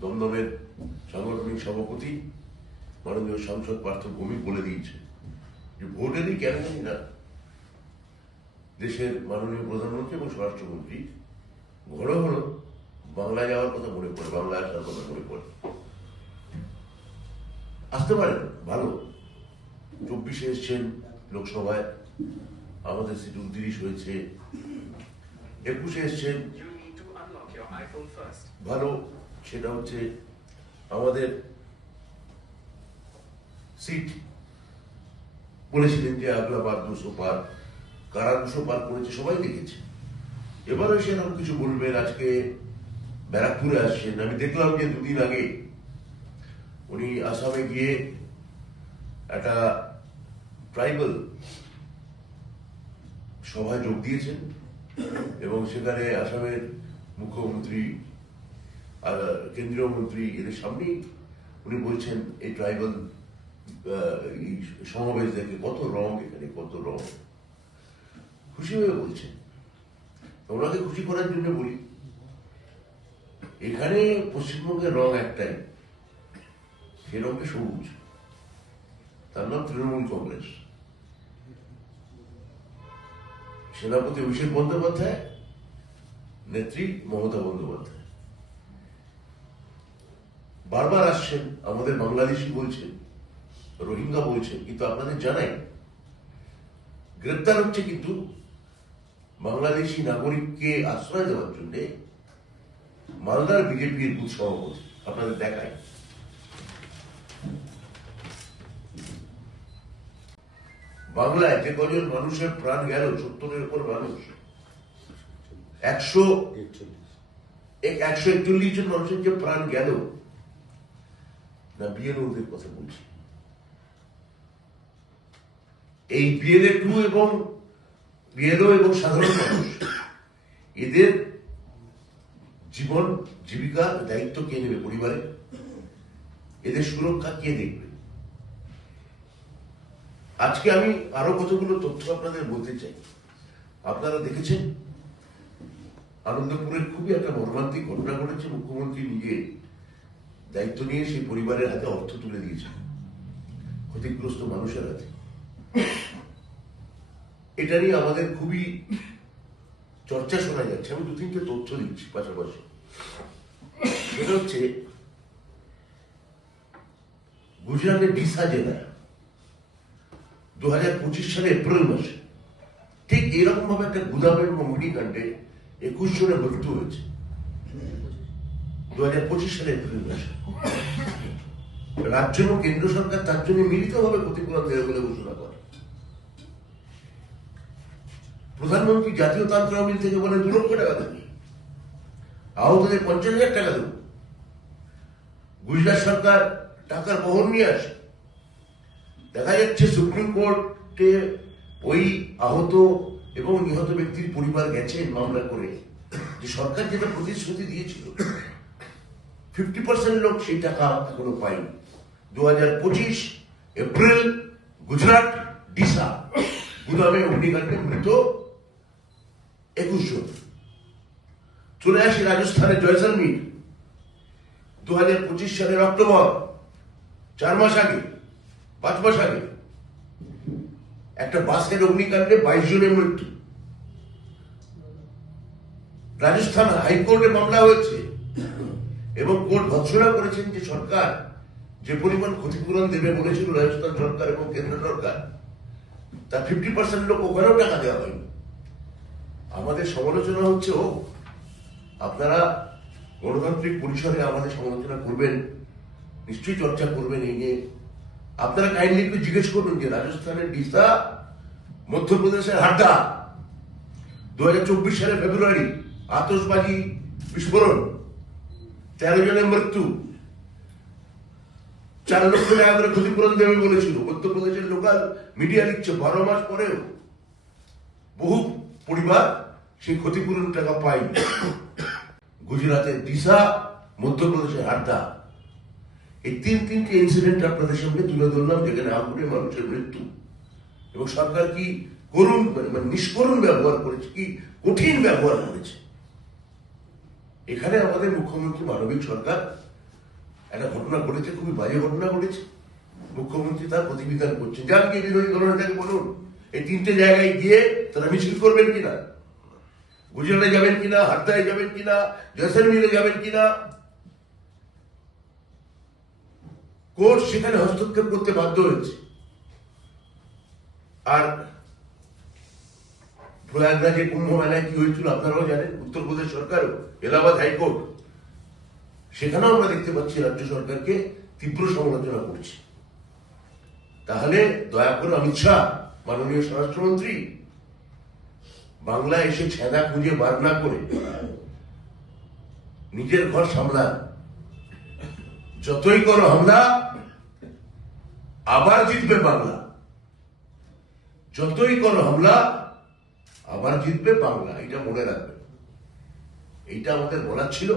দমদমের সাংগঠনিক সভাপতি মাননীয় সাংসদ পার্থ ভৌমিক বলে দিয়েছে যে ভোটেরই কেন জানি না দেশের মাননীয় প্রধানমন্ত্রী এবং স্বরাষ্ট্রমন্ত্রী ঘন ঘন বাংলায় যাওয়ার কথা মনে পড়ে, বাংলায় আসার কথা মনে পড়ে। আসতে পারেন, ভালো। 24-এ এসছেন লোকসভায়, আমাদের সিট 29 হয়েছে। 21-এ এসছেন, ভালো। সেটা হচ্ছে আমাদের সিট বলেছিলেন যে আগলাবাদ 200 পার, কারা 200 পার করেছে সবাই দেখেছে। এবারও সেরকম কিছু বলবেন। আজকে ব্যারাকপুরে আসছেন, আমি দেখলাম যে 2 দিন আগে উনি আসামে গিয়ে একটা ট্রাইবাল সভায় যোগ দিয়েছেন এবং সেখানে আসামের মুখ্যমন্ত্রী আর কেন্দ্রীয় মন্ত্রী এদের সামনেই উনি বলছেন এই ট্রাইবাল সমাবেশ দেখে কত রং, এখানে কত রং, খুশি হয়ে বলছেন। ওনাকে খুশি করার জন্য বলি, এখানে পশ্চিমবঙ্গের রং একটাই, সে রঙে সবুজ, তার নাম তৃণমূল কংগ্রেস। সেনাপতি অভিষেক বন্দ্যোপাধ্যায়, নেত্রী মমতা বন্দ্যোপাধ্যায় বারবার আসছেন, আমাদের বাংলাদেশি বলছেন, রোহিঙ্গা বলছেন, কিন্তু আপনাদের জানাই গ্রেপ্তার হচ্ছে কিন্তু বাংলাদেশি নাগরিককে আশ্রয় দেওয়ার জন্য মালদার বিজেপির বুথ সভাপতি। আপনাদের দেখায় বাংলায় যে কজন মানুষের প্রাণ গেল, 70-এর উপর মানুষ, 141 জন মানুষের যে প্রাণ গেল, না বিএলওদের কথা বলছি। এই বিএলও এবং সাধারণ মানুষ, এদের জীবন জীবিকার দায়িত্ব কে নেবে? পরিবারে এদের সুরক্ষা কে দেখবে? আজকে আমি আরো কতগুলো তথ্য আপনাদের বলতে চাই। আপনারা দেখেছেন আনন্দপুরের খুবই একটা মর্মান্তিক ঘটনা ঘটেছে। মুখ্যমন্ত্রী নিজে দায়িত্ব নিয়ে সেই পরিবারের হাতে অর্থ তুলে দিয়েছেন, ক্ষতিগ্রস্ত মানুষের হাতে। এটা নিয়ে আমাদের খুবই চর্চা শোনা যাচ্ছে। আমি 2-3টে তথ্য দিচ্ছি পাশাপাশি। সেটা হচ্ছে গুজরাটের ডিসা জেলায় 2025 সালে এপ্রিল মাসে ঠিক এরকম ভাবে একটা গুদামের অগ্নিকাণ্ডে 21 জনের মৃত্যু হয়েছে। 2025 সালে এপ্রিল মাসে রাজ্য এবং কেন্দ্র সরকার তার জন্য মিলিতভাবে ক্ষতিপূরণ দেবে বলে ঘোষণা করে। প্রধানমন্ত্রী জাতীয়তান্ত্রিক তহবিল থেকে বলে 2 লক্ষ টাকা দেবে, আহতদের 50,000 টাকা দেবে। গুজরাট সরকার টাকার বহন নিয়ে আসে। দেখা যাচ্ছে সুপ্রিম কোর্টে ওই আহত এবং নিহত ব্যক্তির পরিবার গেছেন মামলা করে, যে সরকার যেটা প্রতিশ্রুতি দিয়েছিল 50% লোক সেই টাকা এখনো পায়নি। 2025 এপ্রিল গুজরাট ডিসা গুদামে অগ্নিকাণ্ডে মৃত 21 জন। চলে আসি রাজস্থানের জয়সলমীর 2025 সালের অক্টোবর, 4 মাস আগে, 5 মাস আগে একটা বাসের অগ্নিকাণ্ডে 22 জনের মৃত্যু। রাজস্থান হাইকোর্টে মামলা হয়েছে এবং কোর্ট ভৎসনা করেছেন যে সরকার যে পরিমাণ ক্ষতিপূরণ দেবে বলেছিল রাজস্থান সরকার এবং কেন্দ্র সরকার, তার 50% লোক ওখানেও টাকা দেওয়া হয়নি। আমাদের সমালোচনা হচ্ছে, আপনারা গণতান্ত্রিক পরিসরে আমাদের সমালোচনা করবেন, নিশ্চয়ই চর্চা করবেন এই নিয়ে। আপনারা কাইন্ডলি একটু জিজ্ঞেস করুন যে রাজস্থানের ডিসা, মধ্যপ্রদেশের হাড্ডা 2024 সালের ফেব্রুয়ারি আতশবাজি বিস্ফোরণ, 13 জনের মৃত্যু, 4 লক্ষ টাকা করে ক্ষতিপূরণ দেবে বলেছিল। মধ্যপ্রদেশের লোকাল মিডিয়া লিখছে 12 মাস পরেও বহু পরিবার সেই ক্ষতিপূরণ টাকা পায়নি। গুজরাটের ডিসা, মধ্যপ্রদেশের হাড্ডা, এই 3টি ইনসিডেন্ট আপনাদের সামনে তুলে ধরলাম, যেখানে আগুনে মানুষের মৃত্যু। এবং সরকার কি করুণ, মানে নিষ্করুণ ব্যবহার করেছে, কি কঠিন ব্যবহার করেছে। এখানে আমাদের মুখ্যমন্ত্রী মানবিক সরকার, একটা ঘটনা ঘটেছে, খুবই বাজে ঘটনা ঘটেছে। মুখ্যমন্ত্রী তার প্রতিবিধান করছেন, যান গিয়ে বিরোধী দলনেতাকে বলুন এই 3টে জায়গায় গিয়ে তারা মিছিল করবেন কিনা, গুজরাটে যাবেন কিনা, হারদায় যাবেন কিনা, জয়সলমীরে যাবেন কিনা। কোর্ট সেখানে হস্তক্ষেপ করতে বাধ্য হয়েছে। আর প্রয়াগরাজে কুম্ভ মেলায় কি হয়েছিল আপনারাও জানেন, উত্তরপ্রদেশ সরকারও, এলাহাবাদ হাইকোর্ট, সেখানেও আমরা দেখতে পাচ্ছি রাজ্য সরকারকে তীব্র সমালোচনা করছে। তাহলে দয়া করে অমিত শাহ, মাননীয় স্বরাষ্ট্রমন্ত্রী, বাংলায় এসে ছেঁদা খুঁজে বার না করে নিজের ঘর সামলান। যতই করো হামলা, আবার জিতবে বাংলা। যতই করো হামলা, আবার জিতবে বাংলা, এটা মনে রাখবেন। এইটা আমাদের বলার ছিল।